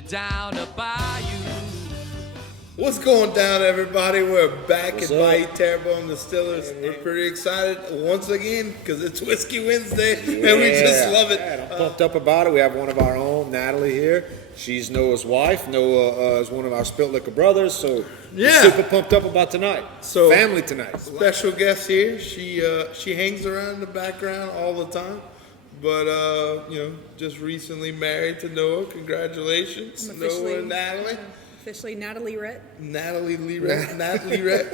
We're down to bayou. What's going down, everybody? We're back at Bayou Terrebonne Distillers. We're pretty excited once again because it's Whiskey Wednesday and we just love it. I'm pumped up about it. We have one of our own, Natalie, here. She's Noah's wife. Noah is one of our Spilt Liquor brothers, so we're super pumped up about tonight. So family tonight. Special guest here. She hangs around in the background all the time, but just recently married to Noah. Congratulations, Noah and Natalie. Officially Natalie Lirette. Natalie Lirette. Natalie Lirette.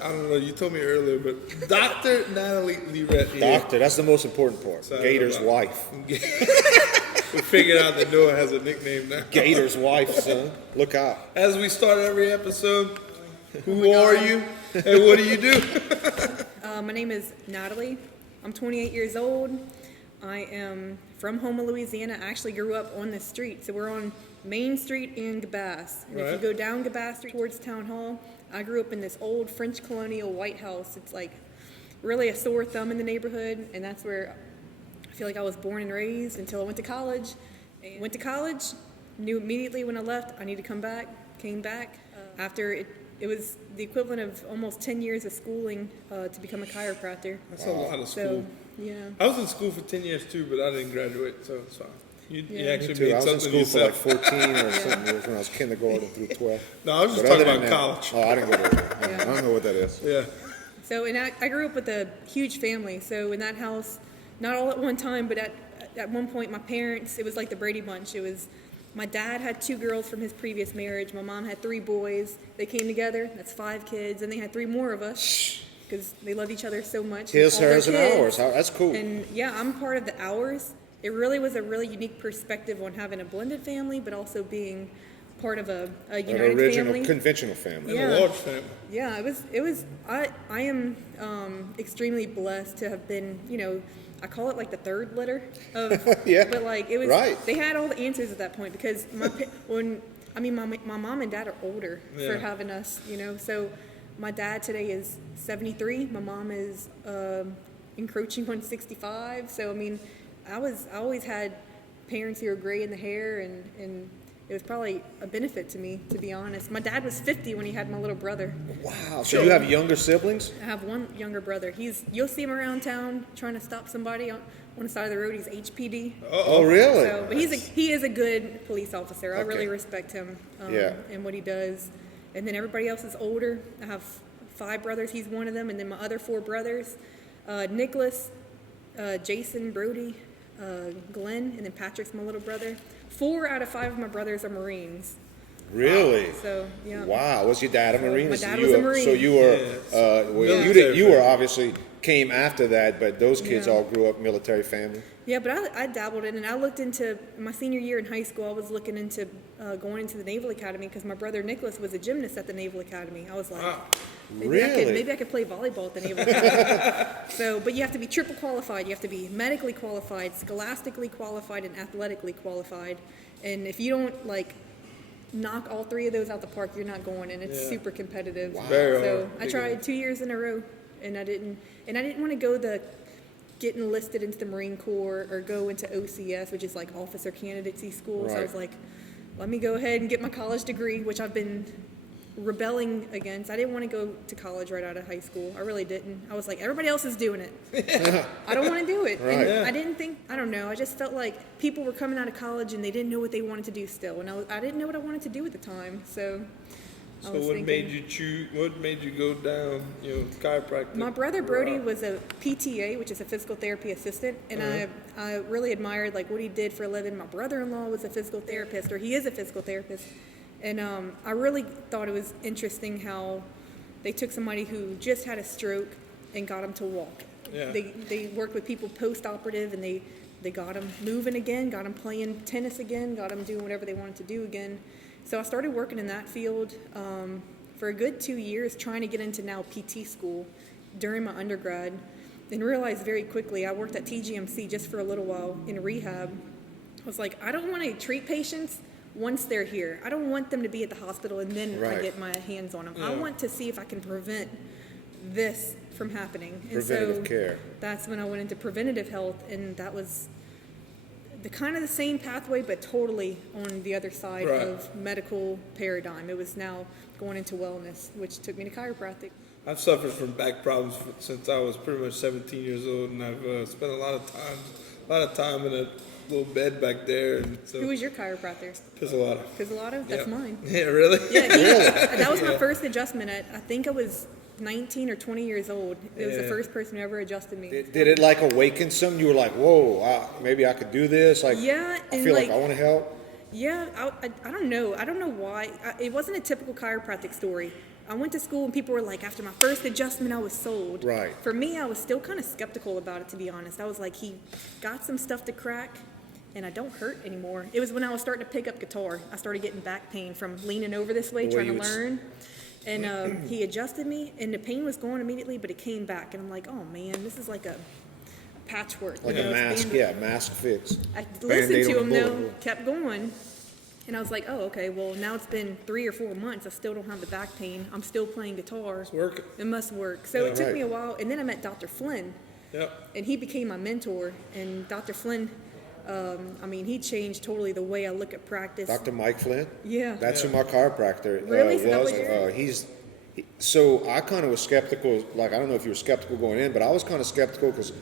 I don't know. You told me earlier, but Dr. Natalie Lirette here. Doctor, that's the most important part. So Gator's wife. We figured out that Noah has a nickname now. Gator's wife, son. Look out. As we start every episode, who are you and what do you do? My name is Natalie. I'm 28 years old. I am from Houma, Louisiana. I actually grew up on this street. So we're on Main Street in Gabass. And if you go down Gabass Street towards Town Hall, I grew up in this old French colonial White House. It's like really a sore thumb in the neighborhood, and that's where I feel like I was born and raised until I went to college. Knew immediately when I left I need to come back. Came back after it was the equivalent of almost 10 years of schooling to become a chiropractor. That's a lot of school. So, yeah. I was in school for 10 years too, but I didn't graduate, so it's fine. You actually Me too. made I was in something school yourself. for like 14 or something years when I was kindergarten through 12. No, I was just But talking other about than that- college. Oh, I didn't go to that. I don't know what that is. Yeah. So, and I grew up with a huge family. So in that house, not all at one time, but at one point, my parents, it was like the Brady Bunch. It was, my dad had 2 girls from his previous marriage. My mom had 3 boys. They came together. That's 5 kids. And they had 3 more of us because they love each other so much. His, All their hers, and kids. ours. That's cool. And yeah, I'm part of the ours. It really was a really unique perspective on having a blended family, but also being part of a An united original, family. conventional family. And a large family. Yeah, it was. I am extremely blessed to have been. I call it like the third litter of. Yeah. But like it was. Right. They had all the answers at that point because my mom and dad are older for having us. So my dad today is 73. My mom is encroaching on 65. So I mean, I always had parents who were gray in the hair and it was probably a benefit to me, to be honest. My dad was 50 when he had my little brother. Wow. So you have younger siblings? I have one younger brother. You'll see him around town trying to stop somebody on the side of the road. He's HPD. Oh, really? So, but he is a good police officer. I really respect him and what he does. And then everybody else is older. I have 5 brothers. He's one of them. And then my other 4 brothers, Nicholas, Jason, Brody, Glenn, and then Patrick's my little brother. 4 out of 5 of my brothers are Marines. Really? So yeah. Wow. Was your dad a Marine? My dad was a Marine. So you were, you were obviously came after that, but those kids all grew up military family. Yeah, but I dabbled in it, and I looked into my senior year in high school. I was looking into going into the Naval Academy because my brother Nicholas was a gymnast at the Naval Academy. I was like, maybe I could play volleyball at the Naval Academy. But you have to be triple qualified. You have to be medically qualified, scholastically qualified, and athletically qualified. And if you don't knock all 3 of those out the park, you're not going, and it's super competitive. Wow. So I tried 2 years in a row, and I didn't want to go get enlisted into the Marine Corps or go into OCS, which is like Officer Candidacy School. Right. So I was like, let me go ahead and get my college degree, which I've been rebelling against. I didn't want to go to college right out of high school. I really didn't. I was like, everybody else is doing it. I don't want to do it. Right. And I don't know, I just felt like people were coming out of college and they didn't know what they wanted to do still. And I didn't know what I wanted to do at the time. So what made you choose? What made you go down, chiropractic? My brother Brody was a PTA, which is a physical therapy assistant, and I really admired what he did for a living. My brother-in-law was a physical therapist, or he is a physical therapist, and I really thought it was interesting how they took somebody who just had a stroke and got him to walk. Yeah. They worked with people post-operative, and they got them moving again, got them playing tennis again, got them doing whatever they wanted to do again. So I started working in that field for a good 2 years, trying to get into now PT school during my undergrad, and realized very quickly, I worked at TGMC just for a little while in rehab. I was like, I don't want to treat patients once they're here. I don't want them to be at the hospital and then I get my hands on them. I want to see if I can prevent this from happening. And preventative care. That's when I went into preventative health, and that was kind of the same pathway, but totally on the other side of medical paradigm. It was now going into wellness, which took me to chiropractic. I've suffered from back problems since I was pretty much 17 years old, and I've spent a lot of time in a little bed back there. And so, who was your chiropractor? Pizzolato. Pizzolato? That's mine. Yeah, really? Yeah, that was my first adjustment I think I was 19 or 20 years old. It was the first person who ever adjusted me. Did it like awaken some? You were like, whoa, maybe I could do this. Like, yeah, I feel like I want to help. Yeah, I don't know. I don't know why. It wasn't a typical chiropractic story. I went to school and people were like, after my first adjustment, I was sold. Right. For me, I was still kind of skeptical about it, to be honest. I was like, he got some stuff to crack, and I don't hurt anymore. It was when I was starting to pick up guitar. I started getting back pain from leaning over this way, trying to learn. And he adjusted me, and the pain was gone immediately, but it came back. And I'm like, oh, man, this is like a patchwork. Like a mask, mask fix. I listened to him, though, kept going. And I was like, oh, okay, well, now it's been 3 or 4 months. I still don't have the back pain. I'm still playing guitar. It's working. It must work. So it took me a while. And then I met Dr. Flynn. Yep. And he became my mentor. And Dr. Flynn, he changed totally the way I look at practice. Dr. Mike Flynn? Yeah. That's who my chiropractor was. So I kind of was skeptical. Like, I don't know if you were skeptical going in, but I was kind of skeptical because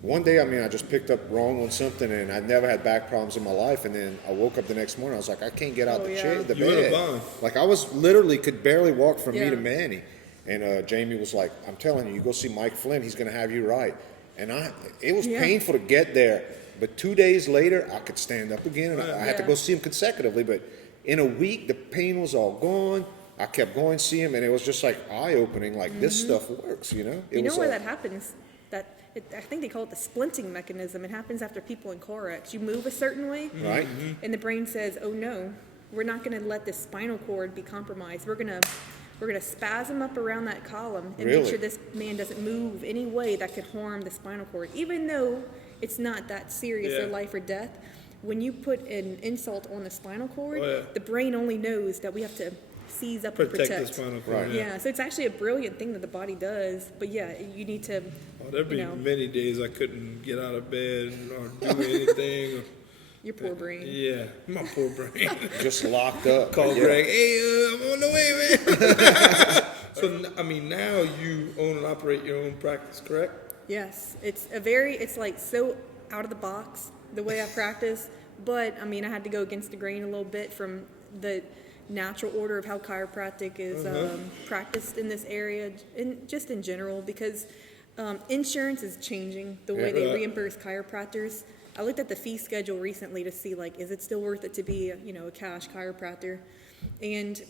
one day, I just picked up wrong on something, and I'd never had back problems in my life. And then I woke up the next morning, I was like, I can't get out the bed. Like, I was literally could barely walk from me to Manny. And Jamie was like, I'm telling you, you go see Mike Flynn, he's going to have you right. And it was painful to get there. But 2 days later, I could stand up again, and I had to go see him consecutively. But in a week, the pain was all gone. I kept going to see him, and it was just like eye-opening, like this stuff works, you know? You know where that happens? I think they call it the splinting mechanism. It happens after people in car wrecks. You move a certain way, right? And the brain says, oh no, we're not going to let the spinal cord be compromised. We're gonna spasm up around that column and make sure this man doesn't move any way that could harm the spinal cord. Even though it's not that serious or life or death, when you put an insult on the spinal cord, the brain only knows that we have to seize up and protect the spinal cord. Yeah, so it's actually a brilliant thing that the body does. But yeah, you need to. There'd be many days I couldn't get out of bed or do anything. Your poor brain. Yeah, my poor brain. Just locked up. Call Greg, hey, I'm on the way, man. So, now you own and operate your own practice, correct? Yes. It's like so out of the box, the way I practice. But, I had to go against the grain a little bit from the natural order of how chiropractic is practiced in this area, and just in general, because insurance is changing the way they reimburse chiropractors. I looked at the fee schedule recently to see, like, is it still worth it to be a cash chiropractor? And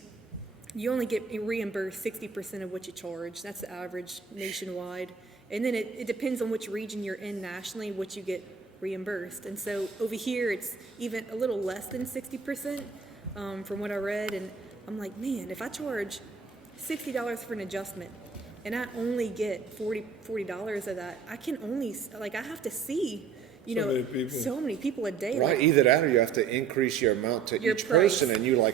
you only get reimbursed 60% of what you charge. That's the average nationwide. And then it depends on which region you're in nationally, what you get reimbursed. And so over here, it's even a little less than 60%. From what I read, and I'm like, man, if I charge $60 for an adjustment and I only get $40 of that, I can only, I have to see, so many people a day. Right, either that or you have to increase your amount to each person, and you don't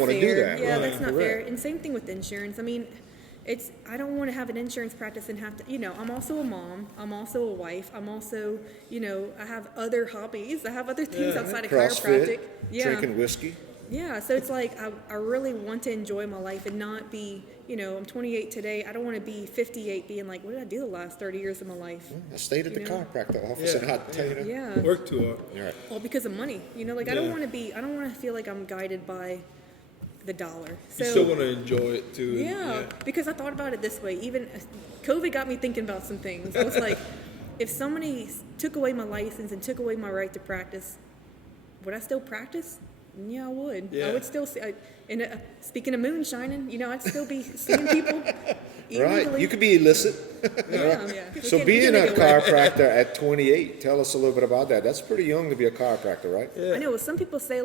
want to do that. Yeah, that's not fair. And same thing with insurance. I don't want to have an insurance practice and have to, I'm also a mom, I'm also a wife, I'm also, I have other hobbies, I have other things outside of chiropractic. Drinking whiskey. Yeah, so it's like I really want to enjoy my life and not be, I'm 28 today. I don't want to be 58 being like, what did I do the last 30 years of my life? I stayed at the chiropractor office and I'd tell you. Yeah. Work too hard. Right. Well, because of money. I don't want to feel like I'm guided by the dollar. So, you still want to enjoy it too. Yeah, because I thought about it this way. Even COVID got me thinking about some things. I was like, if somebody took away my license and took away my right to practice, would I still practice? Yeah, I would. Yeah. I would still see. Speaking of moonshining, I'd still be seeing people. Right. You could be illicit. Yeah. So being a chiropractor at 28, tell us a little bit about that. That's pretty young to be a chiropractor, right? Yeah. I know. Some people say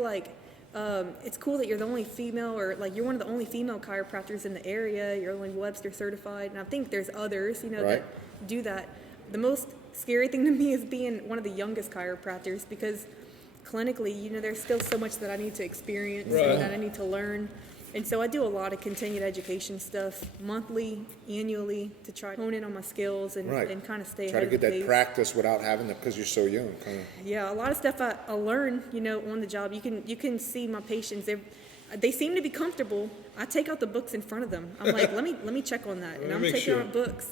it's cool that you're the only female, or you're one of the only female chiropractors in the area. You're only Webster certified, and I think there's others, that do that. The most scary thing to me is being one of the youngest chiropractors, because clinically, there's still so much that I need to experience and that I need to learn. And so I do a lot of continued education stuff monthly, annually, to try to hone in on my skills and kind of stay Try to ahead get of the that pace. practice without having to, because you're so young. Kind of. Yeah, a lot of stuff I learn, on the job. You can see my patients. They seem to be comfortable. I take out the books in front of them. I'm like, let me check on that, and I'm taking out books.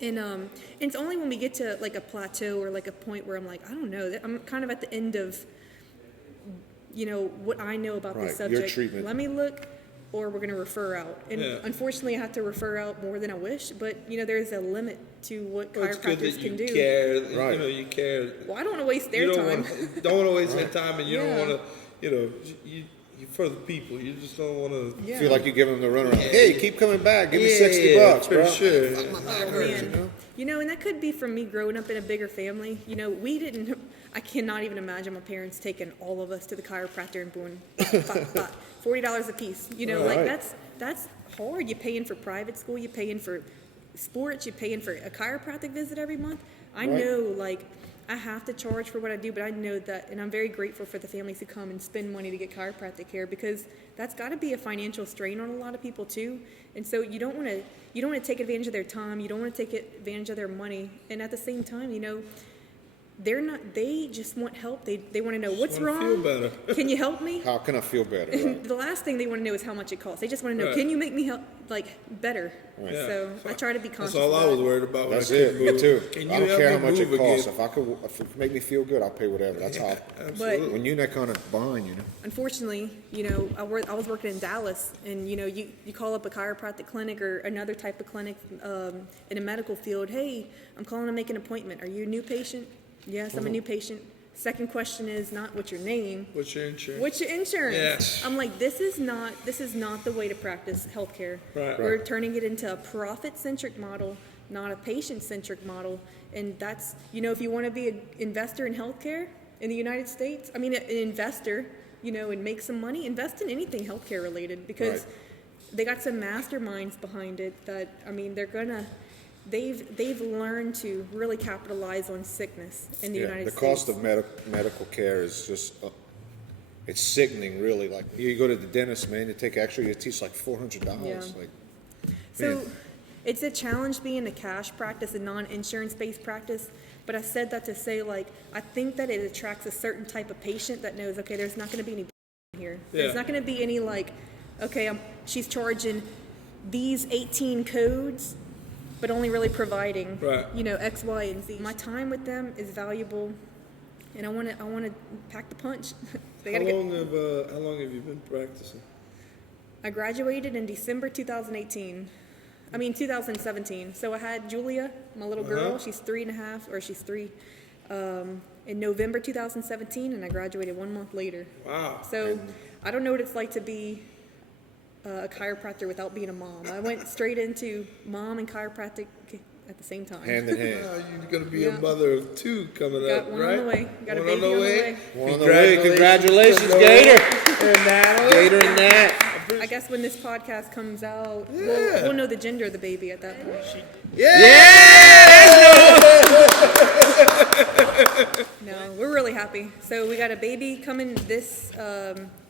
And it's only when we get to like a plateau or like a point where I'm like, I don't know, I'm kind of at the end of, what I know about this subject. Your treatment. Let me look, or we're going to refer out. And unfortunately, I have to refer out more than I wish. But there's a limit to what chiropractors can do. Care. You care. Well, I don't want to waste their time. Don't want to waste their time, and you don't want to. You for the people. You just don't want to feel like you give them the runaround. Hey, keep coming back. Give me $60, for bro. sure. And that could be from me growing up in a bigger family. I cannot even imagine my parents taking all of us to the chiropractor and going, $40 a piece. That's hard. You're paying for private school. You're paying for sports. You're paying for a chiropractic visit every month. I know, I have to charge for what I do, but I know that, and I'm very grateful for the families who come and spend money to get chiropractic care, because that's got to be a financial strain on a lot of people too. And so you don't want to take advantage of their time. You don't want to take advantage of their money. And at the same time, they just want help. They want to know what's wrong. Feel better. Can you help me? How can I feel better? And the last thing they want to know is how much it costs. They just want to know, can you make me better? Right. So I try to be conscious. That's all I was worried about. That's it. Me too. I don't care how much it costs. Again? If it make me feel good, I'll pay whatever. That's how. But when you're in that kind of bind, unfortunately, I was working in Dallas, and you call up a chiropractic clinic or another type of clinic in a medical field. Hey, I'm calling to make an appointment. Are you a new patient? Yes, I'm a new patient. Second question is not what's your name. What's your insurance? What's your insurance? Yes. I'm like, this is not the way to practice healthcare. Right. We're turning it into a profit-centric model, not a patient-centric model. And that's, if you want to be an investor in healthcare in the United States, an investor, and make some money, invest in anything healthcare related, because they got some masterminds behind it that, They've learned to really capitalize on sickness in the United States. The cost of medical care is just, it's sickening, really. Like, you go to the dentist, man, you take X-ray, your teeth's like $400. Yeah. Man. It's a challenge being a cash practice, a non-insurance-based practice. But I said that to say, I think that it attracts a certain type of patient that knows, okay, there's not going to be any here. Yeah. There's not going to be any she's charging these 18 codes, but only really providing, X, Y, and Z. My time with them is valuable, and I want to pack the punch. How long have you been practicing? I graduated in December 2017. So I had Julia, my little girl. She's 3.5, or she's 3, in November 2017, and I graduated 1 month later. Wow. So I don't know what it's like to be a chiropractor without being a mom. I went straight into mom and chiropractic at the same time. Hand in hand. You're going to be a mother of 2 coming up, one right? on the way. Got a baby on the way. One on the way. Congratulations, Gator. And Natalie. Gator and Nat. I guess when this podcast comes out, we'll know the gender of the baby at that point. No, we're really happy. So we got a baby coming this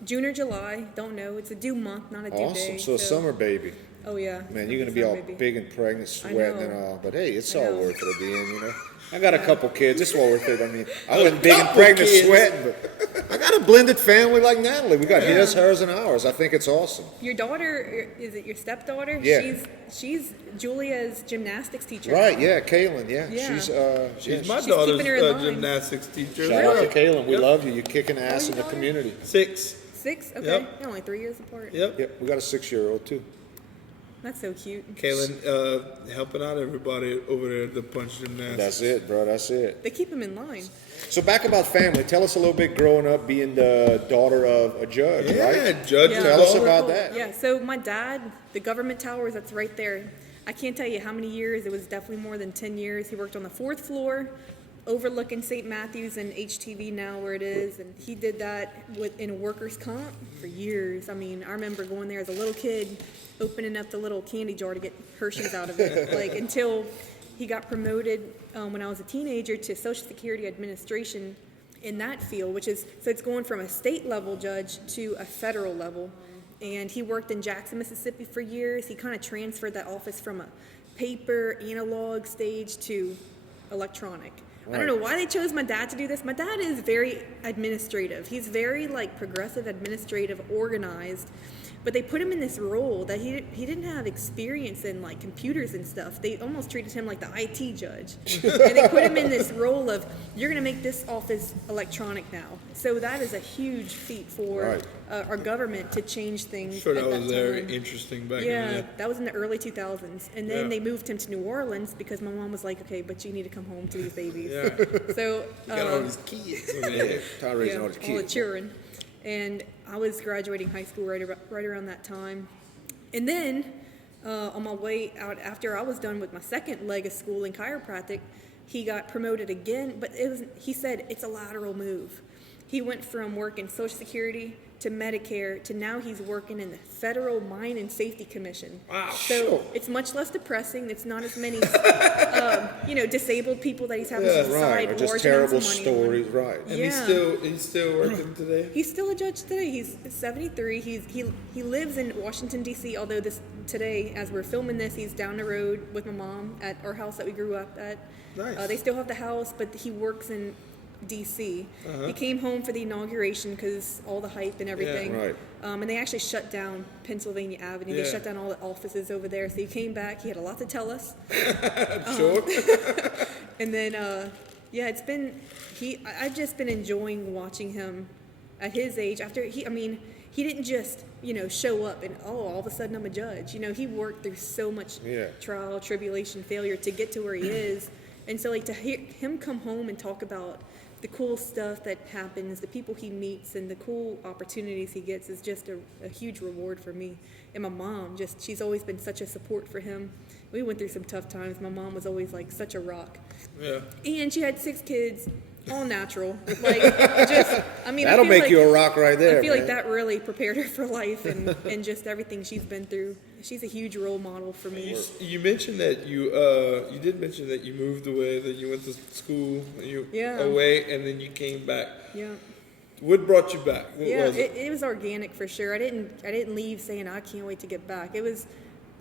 June or July. Don't know. It's a due month, not a due day. Awesome. So a summer baby. Oh, yeah. Man, you're going to be all big and pregnant, sweating and all. But, hey, it's all worth it at the end, I got a couple kids. It's all worth it. I wasn't big and pregnant, sweating, but I got a blended family like Natalie. We got his, hers, and ours. I think it's awesome. Your daughter, is it your stepdaughter? Yeah. She's Julia's gymnastics teacher. Right, yeah, Kaylin, She's my daughter's gymnastics teacher. Shout out to Kaylin. We love you. You're kicking ass in the community. 6. 6? Okay. Yep. They're only 3 years apart. Yep. We got a 6-year-old, too. That's so cute. Kaylin, helping out everybody over there at the Punch Gymnastics. That's it, bro. That's it. They keep him in line. So back about family. Tell us a little bit growing up, being the daughter of a judge, right? Yeah, judge. Tell us about that. Yeah, so my dad, the government towers, that's right there. I can't tell you how many years. It was definitely more than 10 years. He worked on the 4th floor, overlooking St. Matthews and HTV now where it is. And he did that in a workers' comp for years. I remember going there as a little kid, opening up the little candy jar to get Hershey's out of it, until he got promoted when I was a teenager to Social Security Administration in that field, so it's going from a state level judge to a federal level. And he worked in Jackson, Mississippi for years. He kind of transferred that office from a paper, analog stage to electronic. Right. I don't know why they chose my dad to do this. My dad is very administrative. He's very like progressive, administrative, organized. But they put him in this role that he didn't have experience in, like computers and stuff. They almost treated him like the IT judge. And they put him in this role of, you're going to make this office electronic now. So that is a huge feat for our government to change things. I'm sure that was very interesting back in the day. Yeah, that was in the early 2000s. And then they moved him to New Orleans because my mom was like, okay, but you need to come home to these babies. Yeah. So you got all these kids. Tired of raising all the kids. All the children. And I was graduating high school right around that time. And then on my way out, after I was done with my second leg of school in chiropractic, he got promoted again. But he said it's a lateral move. He went from working Social Security to Medicare to now he's working in the Federal Mine and Safety Commission. Wow. So it's much less depressing. It's not as many, disabled people that he's having to decide or just large terrible amounts of money stories, on. right? And he's still working today. He's still a judge today. He's 73. He lives in Washington D.C. Although today, as we're filming this, he's down the road with my mom at our house that we grew up at. Nice. They still have the house, but he works in D.C. He came home for the inauguration because all the hype and everything. Yeah, right. And they actually shut down Pennsylvania Avenue. They shut down all the offices over there. So he came back. He had a lot to tell us. Sure. And then, it's been I've just been enjoying watching him at his age. After he didn't just show up and all of a sudden I'm a judge. He worked through so much trial, tribulation, failure to get to where he is. And so, like, to hear him come home and talk about the cool stuff that happens, the people he meets, and the cool opportunities he gets is just a huge reward for me. And my mom, she's always been such a support for him. We went through some tough times. My mom was always, like, such a rock. Yeah. And she had 6 kids, all natural. Like, that'll make you a rock right there. I feel like that really prepared her for life and just everything she's been through. She's a huge role model for me. You mentioned that you did mention that you moved away, that you went to school, away, and then you came back. Yeah. What brought you back? What was it? It was organic for sure. I didn't leave saying I can't wait to get back. It was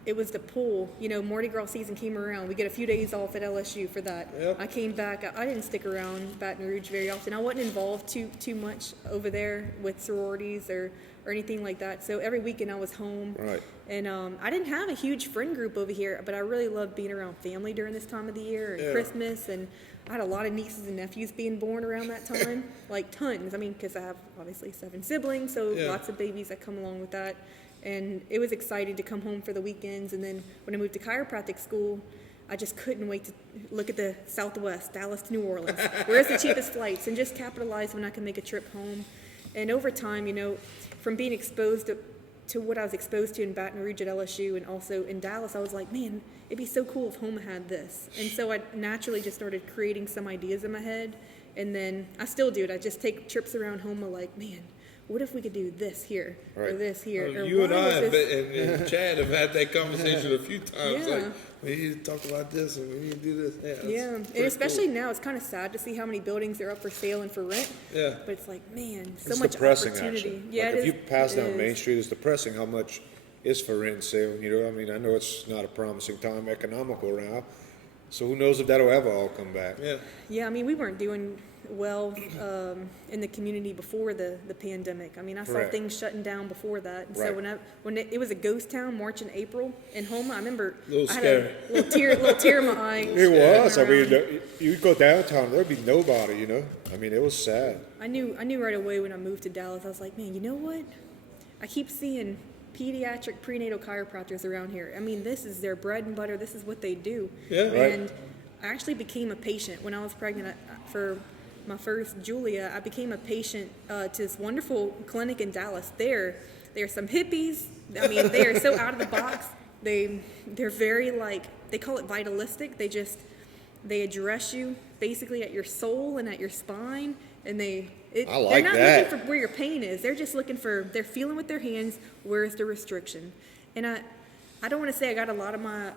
the pull. Mardi Gras season came around. We get a few days off at LSU for that. Yep. I came back. I didn't stick around Baton Rouge very often. I wasn't involved too much over there with sororities or anything like that. So every weekend I was home. Right. And I didn't have a huge friend group over here, but I really loved being around family during this time of the year and Christmas. And I had a lot of nieces and nephews being born around that time, like tons. Because I have obviously 7 siblings, so lots of babies that come along with that. And it was exciting to come home for the weekends. And then when I moved to chiropractic school, I just couldn't wait to look at the Southwest, Dallas to New Orleans. Where's the cheapest flights? And just capitalize when I can make a trip home. And over time, from being exposed to what I was exposed to in Baton Rouge at LSU and also in Dallas, I was like, man, it'd be so cool if Homa had this. And so I naturally just started creating some ideas in my head. And then I still do it. I just take trips around Homa like, man, what if we could do this here or this here? Or you and I and Chad have had that conversation a few times. Like, we need to talk about this and we need to do this. And especially now, it's kind of sad to see how many buildings are up for sale and for rent. Yeah. But it's like, man, so much depressing, opportunity. Actually. Yeah, if you pass down Main Street, it's depressing how much is for rent sale. I know it's not a promising time economical now. So who knows if that'll ever all come back. Yeah, we weren't doing well in the community before the pandemic. I saw things shutting down before that. And so when it was a ghost town, March and April in Homa, I remember I had a little tear in my eye. It was. You'd go downtown, there'd be nobody, it was sad. I knew right away when I moved to Dallas, I was like, man, you know what? I keep seeing pediatric prenatal chiropractors around here. This is their bread and butter. This is what they do. Yeah. And I actually became a patient when I was pregnant for my first Julia. I became a patient to this wonderful clinic in Dallas. They're some hippies. They are so out of the box. They're very they call it vitalistic. They address you basically at your soul and at your spine, and they're not looking for where your pain is. They're just they're feeling with their hands where's the restriction. And I don't want to say I got a lot of my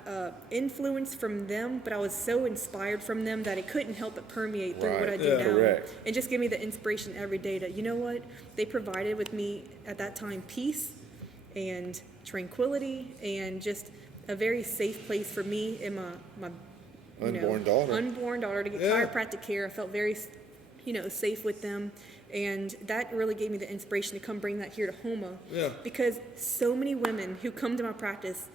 influence from them, but I was so inspired from them that it couldn't help but permeate through what I do now. Correct. And just give me the inspiration every day that, you know what, they provided with me at that time peace and tranquility and just a very safe place for me and my unborn daughter to get chiropractic care. I felt very, safe with them. And that really gave me the inspiration to come bring that here to Houma. Yeah. Because so many women who come to my practice,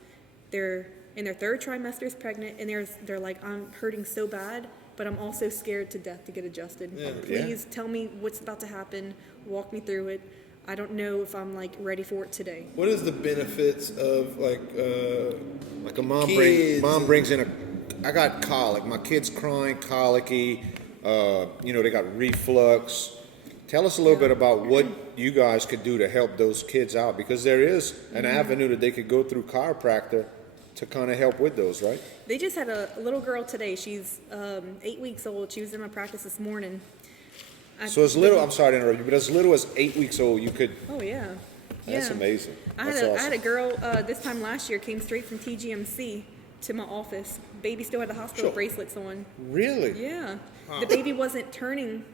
they're in their 3rd trimester pregnant, and they're like, I'm hurting so bad, but I'm also scared to death to get adjusted. Yeah. Please tell me what's about to happen. Walk me through it. I don't know if I'm like ready for it today. What is the benefits of like a mom brings in I got colic. My kid's crying, colicky. They got reflux. Tell us a little bit about what you guys could do to help those kids out, because there is an avenue that they could go through chiropractor to kind of help with those, right? They just had a little girl today. She's 8 weeks old. She was in my practice this morning. So as little, I'm sorry to interrupt you, but as little as 8 weeks old, you could. Oh yeah. That's amazing. I had a girl this time last year came straight from TGMC to my office. Baby still had the hospital bracelets on. Really? Yeah. The baby wasn't turning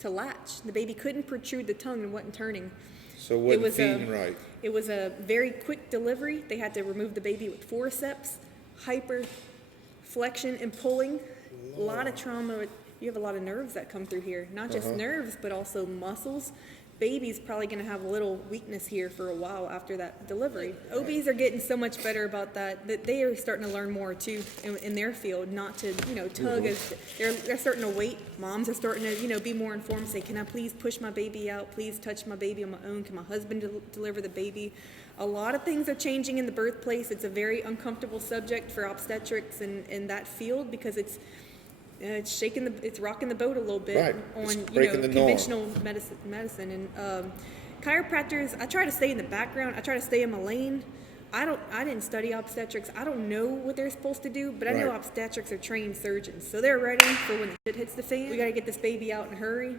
to latch. The baby couldn't protrude the tongue and wasn't turning. So it wasn't feeding right. It was a very quick delivery. They had to remove the baby with forceps, hyperflexion and pulling. A lot of trauma. You have a lot of nerves that come through here. Not just nerves, but also muscles. Baby's probably going to have a little weakness here for a while after that delivery. OBs are getting so much better about that they are starting to learn more too in their field, not to tug as they're starting to wait. Moms are starting to be more informed. Say, can I please push my baby out? Please touch my baby on my own. Can my husband deliver the baby? A lot of things are changing in the birthplace. It's a very uncomfortable subject for obstetrics in that field because it's rocking the boat a little bit on conventional medicine and chiropractors. I try to stay in the background. I try to stay in my lane. I didn't study obstetrics. I don't know what they're supposed to do, but I know obstetrics are trained surgeons, so they're ready for when the shit hits the fan. We got to get this baby out in a hurry.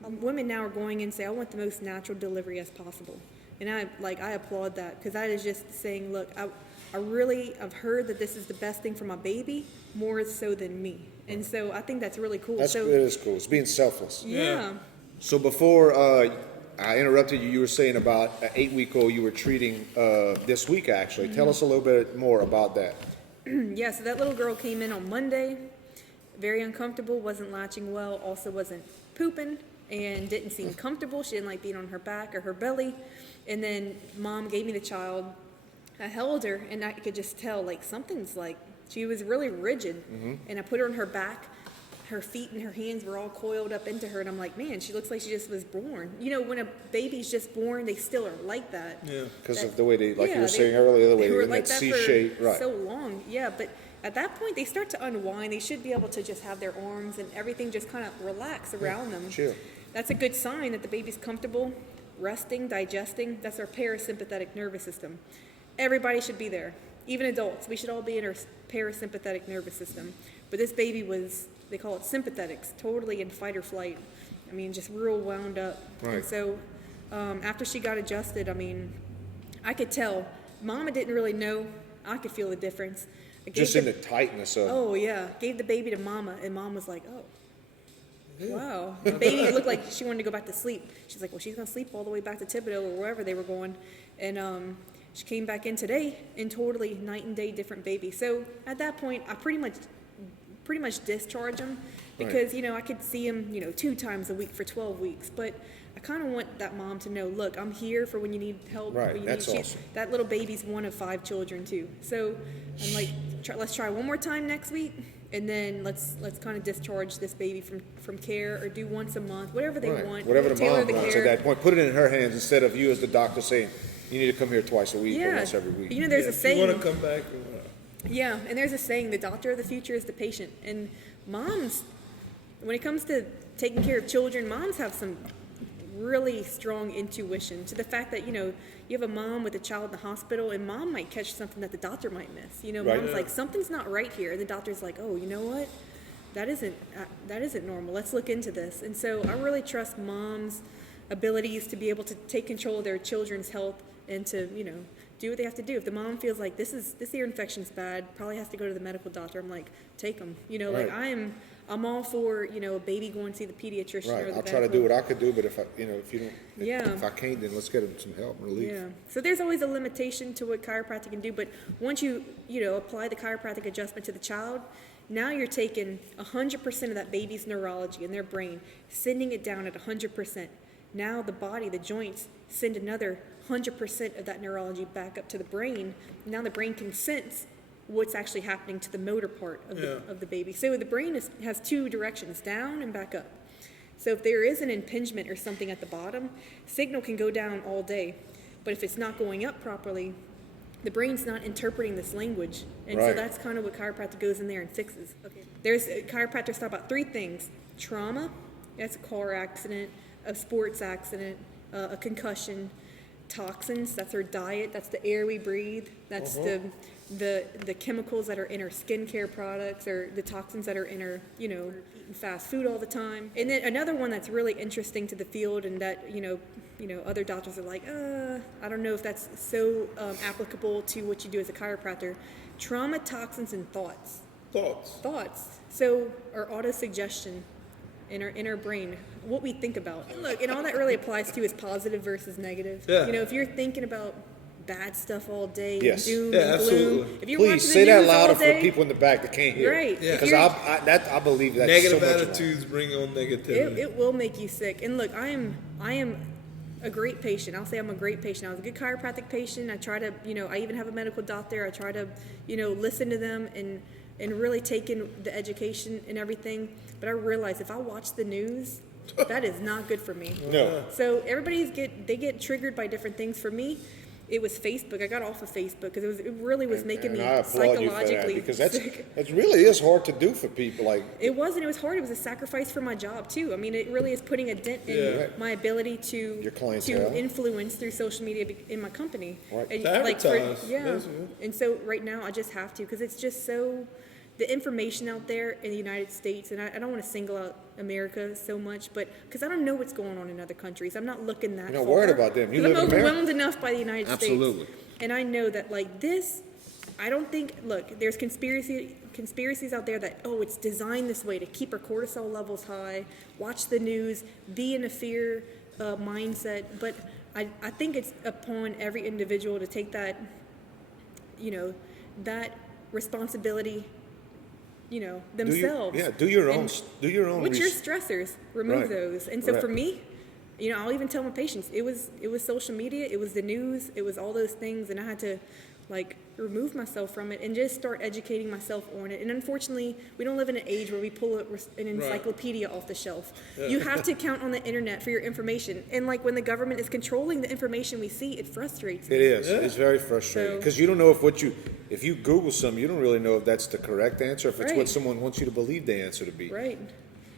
Women now are going in and say, I want the most natural delivery as possible, and I applaud that because that is just saying, look, I've heard that this is the best thing for my baby, more so than me. And so I think that's really cool. It is cool. It's being selfless. Yeah. So before I interrupted you, you were saying about an 8-week-old you were treating this week, actually. Tell us a little bit more about that. Yeah, so that little girl came in on Monday, very uncomfortable, wasn't latching well, also wasn't pooping, and didn't seem comfortable. She didn't like being on her back or her belly. And then mom gave me the child. I held her, and I could just tell, she was really rigid. And I put her on her back. Her feet and her hands were all coiled up into her, and I'm like, man, she looks like she just was born. When a baby's just born, they still are like that. Yeah, because of the way you were saying earlier, the way they were in like that C shape. Right. So long. Yeah, but at that point, they start to unwind. They should be able to just have their arms and everything just kind of relax around them. Chill. That's a good sign that the baby's comfortable, resting, digesting. That's our parasympathetic nervous system. Everybody should be there, even adults. We should all be in our parasympathetic nervous system. But this baby was, they call it sympathetics, totally in fight or flight. I mean, just real wound up. Right. And so after she got adjusted, I could tell. Mama didn't really know. I could feel the difference. Just in the tightness of it. Oh, yeah. Gave the baby to Mama, and Mom was like, oh. Wow. The baby looked like she wanted to go back to sleep. She's like, well, she's going to sleep all the way back to Thibodeau or wherever they were going. And she came back in today and totally night and day different baby. So at that point, I pretty much discharge him because, I could see him, 2 times a week for 12 weeks. But I kind of want that mom to know, look, I'm here for when you need help. Right, when you that's need awesome. That little baby's one of 5 children too. So I'm like, let's try one more time next week. And then let's kind of discharge this baby from care or do once a month, whatever they want. Whatever the tailor mom wants at that point. Put it in her hands instead of you as the doctor saying, you need to come here twice a week or once every week. There's a saying. You want to come back or what? Yeah, and there's a saying, the doctor of the future is the patient. And moms, when it comes to taking care of children, moms have some really strong intuition to the fact that, you have a mom with a child in the hospital and mom might catch something that the doctor might miss. Mom's like, something's not right here. And the doctor's like, oh, you know what? That isn't normal. Let's look into this. And so I really trust moms' abilities to be able to take control of their children's health and to, do what they have to do. If the mom feels like this ear infection's bad, probably has to go to the medical doctor, I'm like, take them. I'm all for, you know, a baby going to see the pediatrician. Right. Or the I'll try to do what I could do, but if you don't, Yeah. if I can't, then let's get them some help and relief. Yeah. So there's always a limitation to what chiropractic can do, but once you apply the chiropractic adjustment to the child, now you're taking 100% of that baby's neurology in their brain, sending it down at 100%. Now the body, the joints, send another 100% of that neurology back up to the brain. Now the brain can sense what's actually happening to the motor part of the baby. So the brain has two directions, down and back up. So if there is an impingement or something at the bottom, signal can go down all day. But if it's not going up properly, the brain's not interpreting this language. And so that's kind of what chiropractic goes in there and fixes. Okay. There's chiropractors talk about three things: trauma, that's a car accident, a sports accident, a concussion; toxins, that's our diet, that's the air we breathe, that's the chemicals that are in our skincare products, or the toxins that are in our, eating fast food all the time. And then another one that's really interesting to the field, and that, other doctors are like, I don't know if that's so applicable to what you do as a chiropractor: trauma, toxins, and thoughts. Thoughts. So our autosuggestion in our brain, what we think about. And look, and all that really applies to is positive versus negative. Yeah. If you're thinking about bad stuff all day, Yes. doom Yeah, and absolutely. gloom. If you're Please watching say the that news louder all for day, the people in the back that can't hear. Right. Yeah. Because I believe that's Negative so much more. attitudes bring on negativity. it will make you sick. And look, I am a great patient. I'll say I'm a great patient. I was a good chiropractic patient. I try to, I even have a medical doctor. I try to, listen to them and really take in the education and everything. But I realize if I watch the news, that is not good for me. No. So they get triggered by different things. For me, it was Facebook. I got off of Facebook because it really was making me I applaud you for that, psychologically because sick. it really is hard to do for people. Like, It was hard. It was a sacrifice for my job too. I mean, it really is putting a dent in my ability Your clientele. to influence through social media in my company. Right. And To advertise, basically. And so right now I just have to, because it's just so, the information out there in the United States, and I don't want to single out America so much, but because I don't know what's going on in other countries. I'm not looking that far. You're not worried about them. You 'Cause live I'm in America. overwhelmed enough by the United Absolutely. States. And I know that like this, I don't think, look, there's conspiracies out there that, it's designed this way to keep our cortisol levels high, watch the news, be in a fear mindset. But I think it's upon every individual to take that, that responsibility, themselves. Do your own. What's your stressors? Remove Right. those. And so Right. for me, I'll even tell my patients, it was social media, it was the news, it was all those things, and I had to remove myself from it and just start educating myself on it. And unfortunately, we don't live in an age where we pull an encyclopedia off the shelf. Yeah. You have to count on the internet for your information. And when the government is controlling the information we see, it frustrates me. It is. Yeah. It's very frustrating because you don't know if you Google something, you don't really know if that's the correct answer, if it's what someone wants you to believe the answer to be. Right.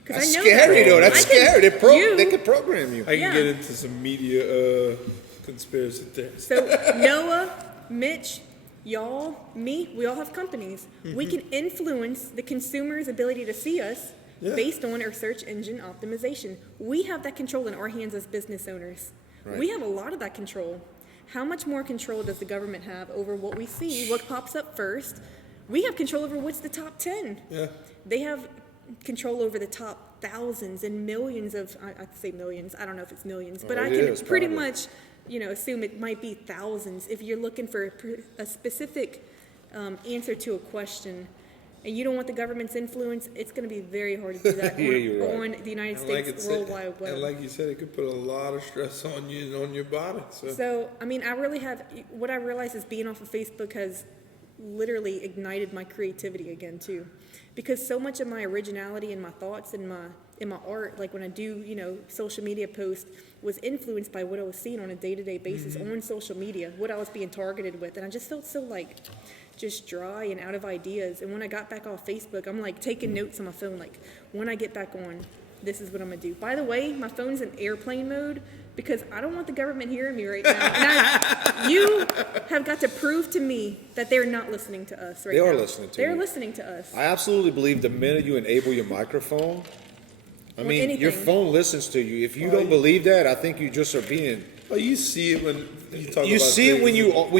That's scary, though. That's scary. They could program you. I can get into some media conspiracy theories. So Noah, Mitch, y'all, me, we all have companies. Mm-hmm. We can influence the consumer's ability to see us based on our search engine optimization. We have that control in our hands as business owners. Right. We have a lot of that control. How much more control does the government have over what we see, what pops up first? We have control over what's the top 10. Yeah. They have control over the top thousands and millions of, I'd say millions, I don't know if it's millions, but I can pretty much assume it might be thousands. If you're looking for a specific answer to a question and you don't want the government's influence, it's going to be very hard to do that on the United States World Wide Web. And like you said, it could put a lot of stress on you and on your body. So I mean, what I realize is being off of Facebook has literally ignited my creativity again too, because so much of my originality and my thoughts and my art, like when I do social media posts, was influenced by what I was seeing on a day-to-day basis on social media, what I was being targeted with, and I just felt so just dry and out of ideas. And when I got back off Facebook, I'm taking notes on my phone, when I get back on, this is what I'm gonna do. By the way, my phone's in airplane mode because I don't want the government hearing me right now. And you have got to prove to me that they're not listening to us right now. They are listening to you. They're listening to us. I absolutely believe the minute you enable your microphone, your phone listens to you. If you don't believe that, I think you just are being. Oh, you see it when you talk about You see it when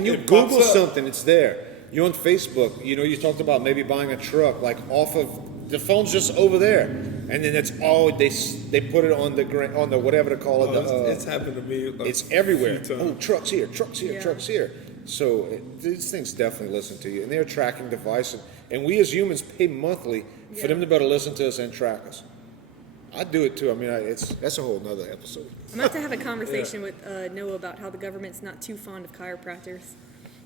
you Google something, it's there. You're on Facebook. You talked about maybe buying a truck off of The phone's just over there, and then that's all they put it on the whatever they call it. It's happened to me. It's everywhere. a few Oh, times. trucks here, Yeah. trucks here. So these things definitely listen to you, and they're a tracking device, and we as humans pay monthly for them to be able to listen to us and track us. I do it too. I mean, that's a whole nother episode. I'm about to have a conversation with Noah about how the government's not too fond of chiropractors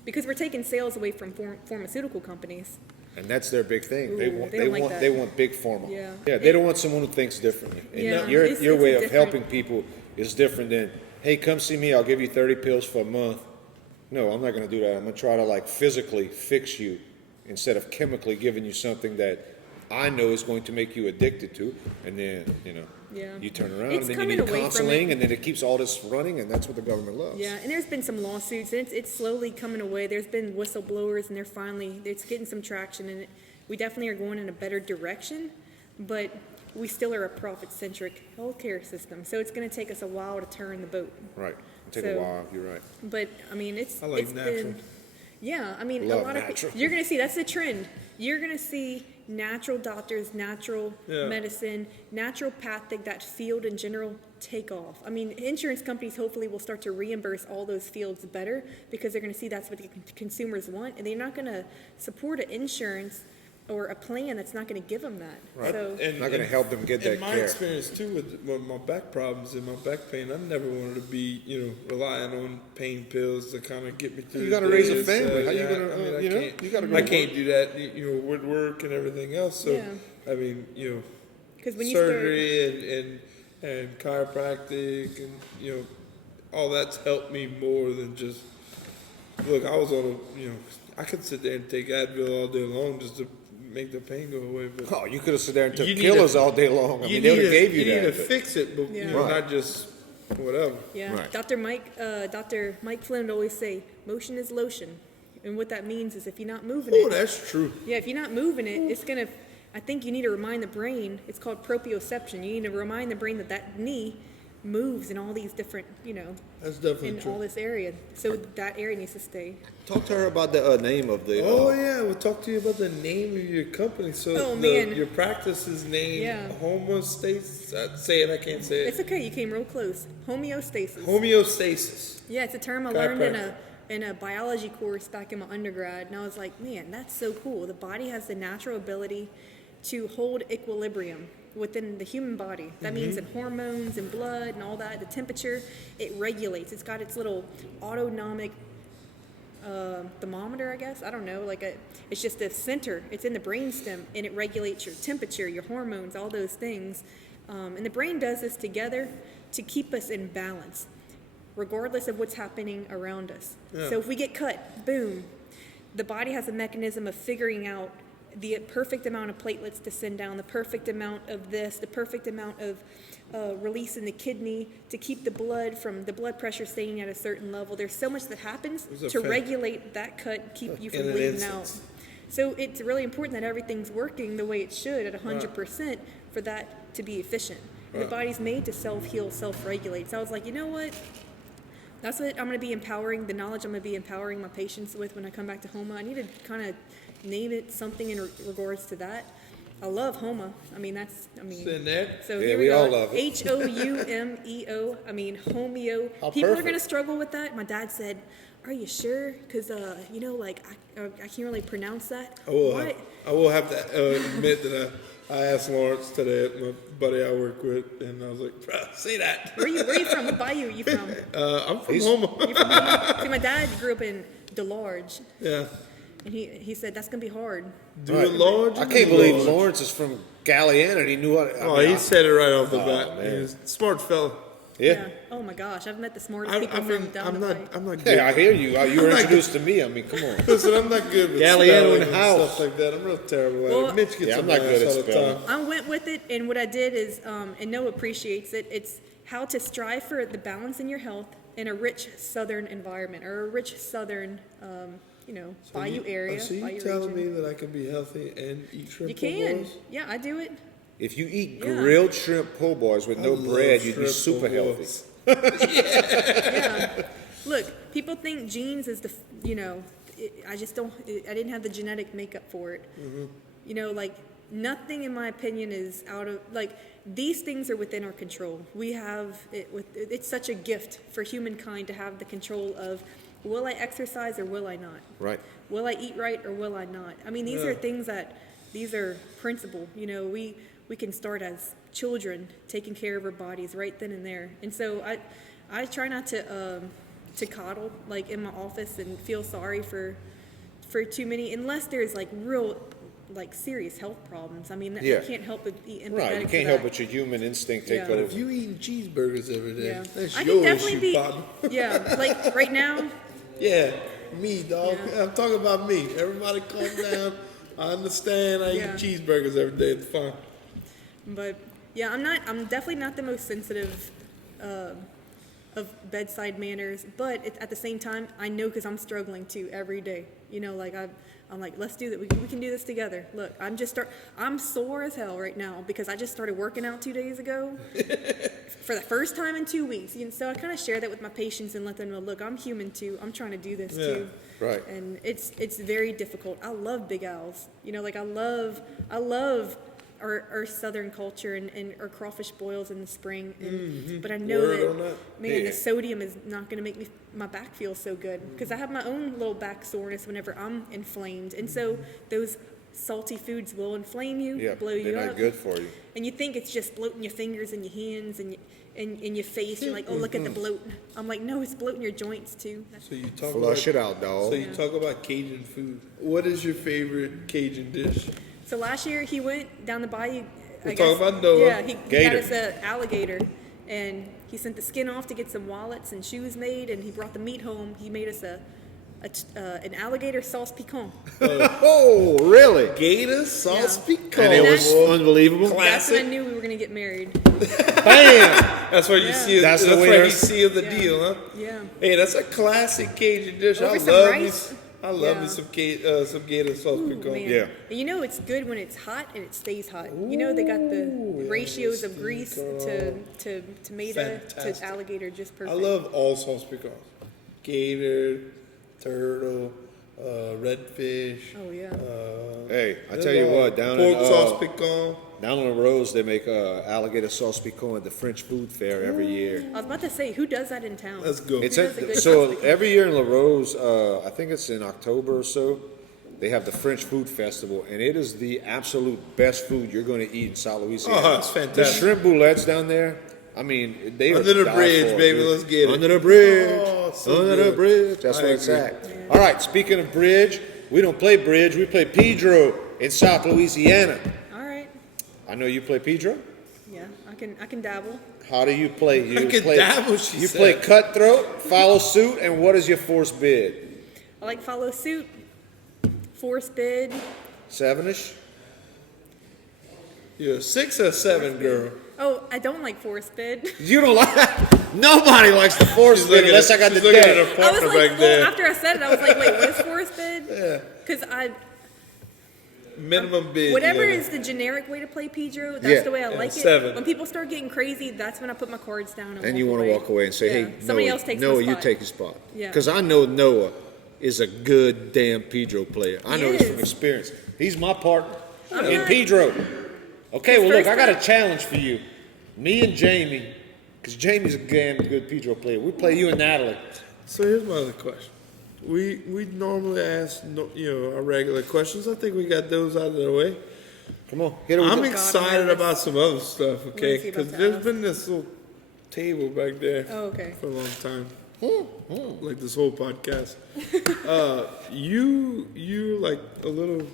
because we're taking sales away from pharmaceutical companies. And that's their big thing. Ooh, They want they don't like that. they want big pharma. Yeah. They don't want someone who thinks differently. And Yeah, your it's way of different. helping people is different than, hey, come see me. I'll give you 30 pills for a month. No, I'm not going to do that. I'm going to try to like physically fix you instead of chemically giving you something that I know is going to make you addicted to, and then you turn around It's and then you coming need away from counseling, it. and then it keeps all this running, and that's what the government loves. Yeah, and there's been some lawsuits, and it's slowly coming away. There's been whistleblowers, and it's getting some traction, and we definitely are going in a better direction, but we still are a profit-centric healthcare system, so it's going to take us a while to turn the boat. Right. It'll take a while. You're right. But I mean, I like it's natural. been, yeah. I mean, Love a lot natural. of you're going to see that's the trend. You're going to see natural doctors, natural medicine, naturopathic, that field in general take off. I mean, insurance companies hopefully will start to reimburse all those fields better because they're going to see that's what the consumers want, and they're not going to support an insurance or a plan that's not going to give them that. Right. So, Not going to help them get that In my care. experience too, with my back problems and my back pain, I never wanted to be, relying on pain pills to kind of get me through. You got to the raise a days. family. How you Yeah, going to, I mean, I you know? can't- You got to go I to can't work. do that, with work and everything else. So, Yeah. I mean, because when you surgery and chiropractic and all that's helped me more than just look. I was on I could sit there and take Advil all day long just to make the pain go away, but Oh, you could have sat there and took You need killers a- all day long. I you mean, they would need have gave you need to that. but- fix it, but Yeah. Right. not just whatever. Yeah, Right. Dr. Mike Flynn would always say, motion is lotion. And what that means is if you're not moving Oh, it, that's true. yeah, if you're not moving it, it's going to, I think you need to remind the brain, it's called proprioception. You need to remind the brain that knee moves in all these different, That's definitely in true. all this area. So that area needs to stay. Talk to her about the name of the. Oh yeah, we'll talk to you about the name of your company. So Oh, man. your practice is named Yeah. Houmeostasis. Say it, I can't say it. It's okay, you came real close. Homeostasis. Homeostasis. Yeah, it's a term I learned in a biology course back in my undergrad, and I was like, man, that's so cool. The body has the natural ability to hold equilibrium within the human body. That means in hormones and blood and all that, the temperature, it regulates. It's got its little autonomic thermometer, I guess. I don't know. It's just a center. It's in the brainstem, and it regulates your temperature, your hormones, all those things. And the brain does this together to keep us in balance, regardless of what's happening around us. Yeah. So if we get cut, boom, the body has a mechanism of figuring out the perfect amount of platelets to send down, the perfect amount of this, the perfect amount of release in the kidney to keep the blood pressure staying at a certain level. There's so much that happens There's to a fact. regulate that cut, keep you from In an bleeding out. instance. So it's really important that everything's working the way it should at 100% for that to be efficient. And the body's made to self-heal, self-regulate. So I was like, you know what? That's what I'm going to be empowering, the knowledge I'm going to be empowering my patients with when I come back to Homa. I need to kind of name it something in regards to that. I love Homa. Sitting there. So Yeah, here we we go. all love it. Houmeo. Homeo. How People are perfect. going to struggle with that. My dad said, "Are you sure? Because I can't really pronounce that." What? I will have to admit that I asked Lawrence today, my buddy I work with, and I was like, "Bruh, say that." Where you from? What bayou are you from? I'm from Houma. You from Homa? See, my dad grew up in DeLarge, Yeah. and he said that's going to be hard. Do it large. I can't believe Lawrence is from Galiana and he knew what. He said it right off the bat. man. He's a smart fella. Yeah. Oh my gosh, I've met the smartest people from down the way. I'm not good. Hey, I hear you. You were introduced to me. I mean, come on. Listen, I'm not good with Galliano spelling and and house. stuff like that. I'm real terrible at Well, it. Mitch gets Yeah, I'm on not my good ass at all the spelling. time. I went with it, and what I did is, and Noah appreciates it, it's how to strive for the balance in your health in a rich southern environment, or a rich southern, bayou area, So you bayou telling region. me that I can be healthy and eat shrimp You po' can. boys? Yeah, I do it. If you eat Yeah. grilled shrimp po' boys with no I love bread, you'd be shrimp super po' healthy. boys. Yeah. Look, people think genes is I just don't, I didn't have the genetic makeup for it. Mm-hmm. Like nothing, in my opinion, is out of, like, these things are within our control. We have it it's such a gift for humankind to have the control of, will I exercise or will I not? Right. Will I eat right or will I not? I mean, these are things these are principle. You know, we can start as children taking care of our bodies right then and there. And so I try not to coddle, like, in my office and feel sorry for too many, unless there's, like, real, like, serious health problems. I mean, you can't help but be empathetic. Right, you can't help but your human instinct take over. If you eating cheeseburgers every day, Yeah. that's I your can definitely issue, be, partner. yeah, like, right now, Yeah, me, dog. Yeah. I'm talking about me. Everybody calm down. I understand. I Yeah. eat cheeseburgers every day. It's fine. but, yeah, I'm definitely not the most sensitive of bedside manners, but at the same time, I know, because I'm struggling too every day. You know, like, I'm like, let's do that. We can do this together. Look, I'm sore as hell right now because I just started working out 2 days ago for the first time in 2 weeks. And so I kind of share that with my patients and let them know, look, I'm human too. I'm trying to do this too. Right. And it's very difficult. I love Big Al's. You know, like, I love our southern culture and our crawfish boils in the spring. And, but I know Word on that, that. man, the sodium is not going to make my back feel so good, because I have my own little back soreness whenever I'm inflamed. And so those salty foods will inflame you, blow you they're up. not good for you. And you think it's just bloating your fingers and your hands and in your face. You're like, oh, look at the bloat. I'm like, no, it's bloating your joints too. So you talk Flush about, it out, dog. So you talk about Cajun food. What is your favorite Cajun dish? So last year he went down the bayou. We're talking about Noah. Yeah, he got Gator. us an alligator, and he sent the skin off to get some wallets and shoes made, and he brought the meat home. He made us an alligator sauce piquant. Oh, really? Gator sauce Yeah. piquant. And it was unbelievable. That's Classic. when I knew we were gonna get married. Bam! That's where you see it. That's That's the where winner. you seal the Yeah. deal, huh? Yeah. Hey, that's a classic Cajun dish. Over I some love rice. me. I love me Yeah. some gator sauce Ooh, piquant. man. Yeah. And you know it's good when it's hot and it stays hot. You know they got the ratios of grease to tomato Fantastic. to alligator just I perfect. love all sauce piquants. Gator, turtle, redfish. Oh yeah. Hey, I tell you what, down pork in sauce piquant. down on the roads, they make alligator sauce piquant at the French Food Fair every year. I was about to say, who does that in town? Let's go. It's Who does a good so sauce piquant? every year in La Rose, I think it's in October or so, they have the French Food Festival, and it is the absolute best food you're going to eat in South Louisiana. Oh, it's The fantastic. shrimp boulettes down there, I mean, they are Under the to die bridge, for, baby, dude. let's get it. Under the bridge. Oh, so Under the good. bridge. That's I where it's agree. at. All right, speaking of bridge, we don't play bridge, we play Pedro in South Louisiana. All right. I know you play Pedro. Yeah, I can dabble. How do you play? You I can play, dabble, she You said. play cutthroat, follow suit, and what is your force bid? I like follow suit, force bid. 7-ish? You're a 6 or 7, girl. Oh, I don't like force bid. You don't like? Nobody likes the force She's bid looking unless at- I got the she's looking at deck. her I was partner like, back well, there. after I said it, I was like, wait, what is force bid? Yeah. Because Minimum bid. whatever yeah. is the generic way to play Pedro, that's Yeah. the way I Yeah, like 7. it. When people start getting crazy, that's when I put my cards down And you want to walk away and say, Yeah. hey, somebody Noah, else takes Noah, my you spot. take his spot. Yeah. Because I know Noah is a good damn Pedro player. I He know this is. from experience. He's my partner I'm in not- Pedro. Okay, His well, look, first I got a time- challenge for you. Me and Jamie, because Jamie's a damn good Pedro player. We play you and Natalie. So here's my other question. We normally ask our regular questions. I think we got those out of the way. Come on, hit it with I'm the- excited nervous. about some other stuff, okay? What is he about Because to there's ask? been this little table back there Oh, okay. for a long time, like this whole podcast. You're like a little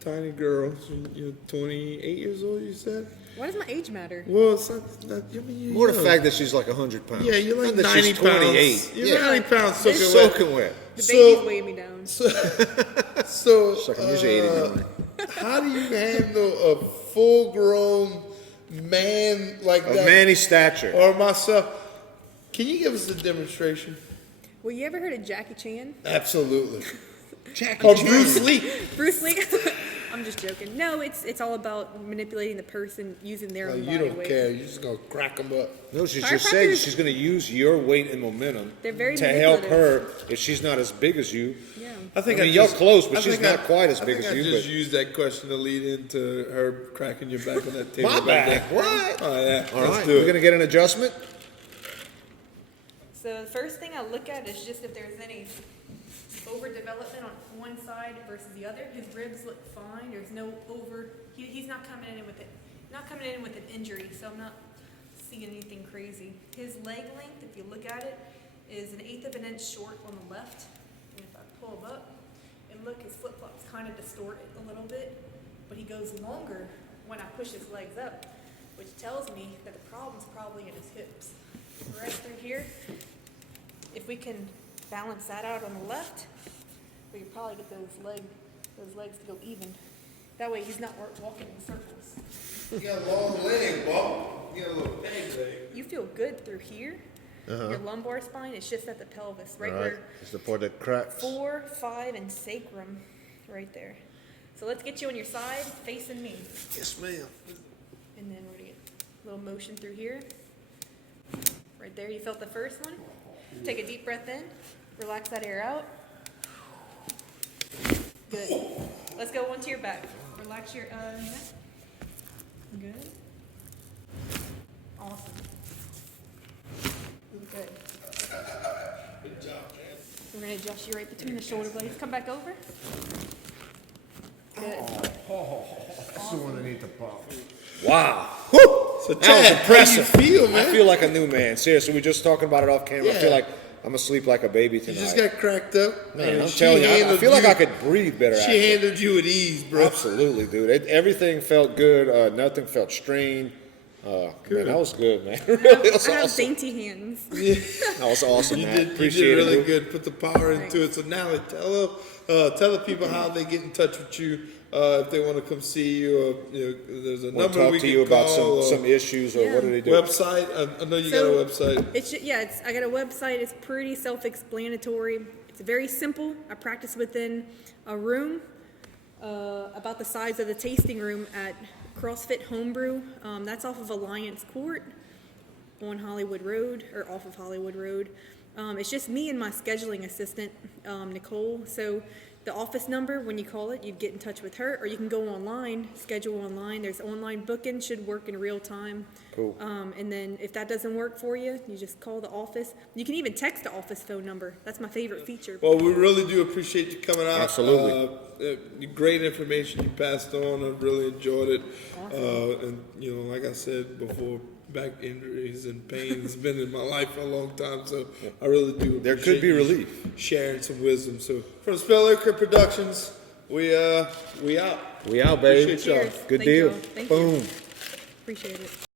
tiny girl. So you're 28 years old. You said. Why does my age matter? Well, it's not. I mean, you're More the young. fact that she's like 100 pounds. Yeah, you're like Not that 90 she's 28. pounds. You're Yeah. 90 pounds It's soaking wet. soaking wet. The So- baby's weighing me down. So Suck, I'm usually 89. how do you handle a full-grown man like Of that? Manny stature. Or myself? Can you give us a demonstration? Well, you ever heard of Jackie Chan? Absolutely. Jackie Or Chan. Bruce Lee. Bruce Lee? I'm just joking. No, it's all about manipulating the person using their own Like, body you don't weight. care. You're just gonna crack them up. No, she's just saying Chiropractors- she's going to use your weight and momentum They're very to help her manipulative. if she's not as big as you. Yeah. I think I mean, y'all close, but I she's think not quite as big I as think you, I just but- used that question to lead into her cracking your back on that table. My back back? there. What? Oh yeah. All Let's right, do we're it. going to get an adjustment. So the first thing I look at is just if there's any overdevelopment on one side versus the other. His ribs look fine. There's no he's not coming in with an injury, so I'm not seeing anything crazy. His leg length, if you look at it, is 1/8 of an inch short on the left. And if I pull him up and look, his flip flops kind of distort it a little bit, but he goes longer when I push his legs up, which tells me that the problem's probably in his hips. Right through here, if we can balance that out on the left, we can probably get those legs to go even. That way he's not walking in circles. You got a long leg, Bob. You got a little peg leg. You feel good through here. Your lumbar spine is just at the pelvis, right All right, where it's the part that cracks. 4, 5, and sacrum, right there. So let's get you on your side, facing me. Yes, ma'am. And then we're gonna get a little motion through here. Right there, you felt the first one. Take a deep breath in, relax that air out. Good. Let's go onto your back. Relax your neck. Good. Awesome. Good. Good job, man. We're gonna adjust you right between the shoulder blades. Come back over. Good. That's the one that needs to pop. Wow. Woo! So That was Chad, impressive. how you feel, man? I feel like a new man. Seriously, we were just talking about it off camera. I Yeah. feel like I'm asleep like a baby You tonight. just got cracked up. Man, and I'm she telling you, I handled feel like you- I could breathe better She after. handled you at ease, bro. Absolutely, dude. Everything felt good. Nothing felt strained. Man, that was good, man. Really, was I have awesome. dainty hands. That was awesome, You man. did Appreciate really it. dude. good. Put the power into it. So Natalie, tell the people how they get in touch with you if they want to come see you. Or, there's a Want number to talk we to can you about call, some issues or Yeah. what do they do? website. I know you got a website. I got a website. It's pretty self-explanatory. It's very simple. I practice within a room about the size of the tasting room at CrossFit Homebrew. That's off of Alliance Court on Hollywood Road, or off of Hollywood Road. It's just me and my scheduling assistant, Nicole. So the office number, when you call it, you'd get in touch with her, or you can go online, schedule online. There's online booking, should work in real time. Cool. And then if that doesn't work for you, you just call the office. You can even text the office phone number. That's my favorite feature. Well, we really do appreciate you coming out. Absolutely. Great information you passed on. I really enjoyed it. And like I said before, back injuries and pain has been in my life for a long time. So I really do. There could appreciate be you relief. sharing some wisdom. So from Spell Liquor Productions, we out. We out, baby. Appreciate y'all. Cheers. Good Thank deal. y'all. Thank you. Boom. Appreciate it.